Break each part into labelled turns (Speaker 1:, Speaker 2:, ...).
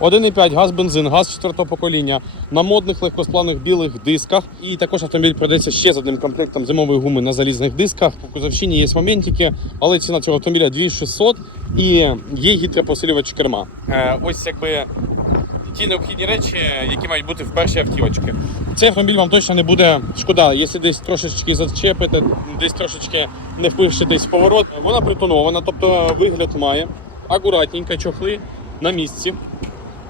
Speaker 1: 1,5 газ бензин, газ четвертого покоління на модних легкосплавних білих дисках. І також автомобіль продається ще з одним комплектом зимової гуми на залізних дисках. У кузовщині є моментики, але ціна цього автомобіля 2600 і є гідропосилювач керма. Е, ось якби ті необхідні речі, які мають бути в першій автівочці. Цей автомобіль вам точно не буде шкода, якщо десь трошечки зачепите, десь трошечки не впишетесь в поворот. Вона притонована, тобто вигляд має. Акуратненько, чохли на місці.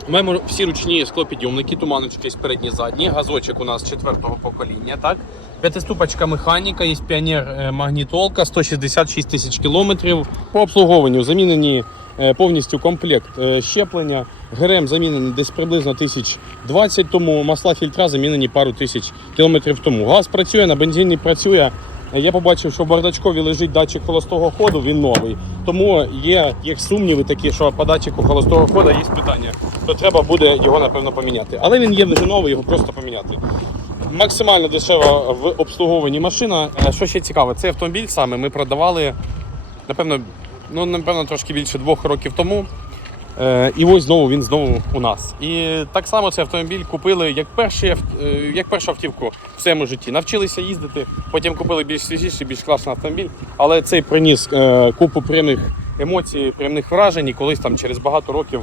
Speaker 1: Маємо всі ручні склопідйомники, туманочки передні задні, газочок у нас четвертого покоління. Так? П'ятиступочка механіка, є піонер е, магнітолка, 166 тисяч кілометрів. По обслуговуванню замінені е, повністю комплект е, щеплення. ГРМ замінений десь приблизно 1020 тому, масла фільтра замінені пару тисяч кілометрів тому. Газ працює, на бензині працює. Я побачив, що в бардачкові лежить датчик холостого ходу, він новий. Тому є, є сумніви такі, що по датчику холостого ходу є питання, то треба буде його напевно поміняти. Але він є вже новий, його просто поміняти. Максимально дешева в обслуговуванні машина. Що ще цікаво, цей автомобіль саме ми продавали, напевно, ну, напевно, трошки більше двох років тому. Е, І ось знову він знову у нас. І так само цей автомобіль купили як, перший, е, як першу автівку в своєму житті. Навчилися їздити, потім купили більш свіжіший, більш класний автомобіль. Але цей приніс е, купу приємних емоцій, приємних вражень, і колись там через багато років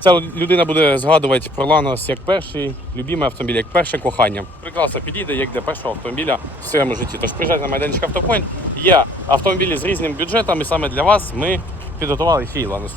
Speaker 1: ця людина буде згадувати про Ланос як перший любимий автомобіль, як перше кохання. Прекрасно підійде як для першого автомобіля в своєму житті. Тож приїжджайте на майданчик Автопойнт. Є автомобілі з різним бюджетом, і саме для вас ми підготували фій Ланос.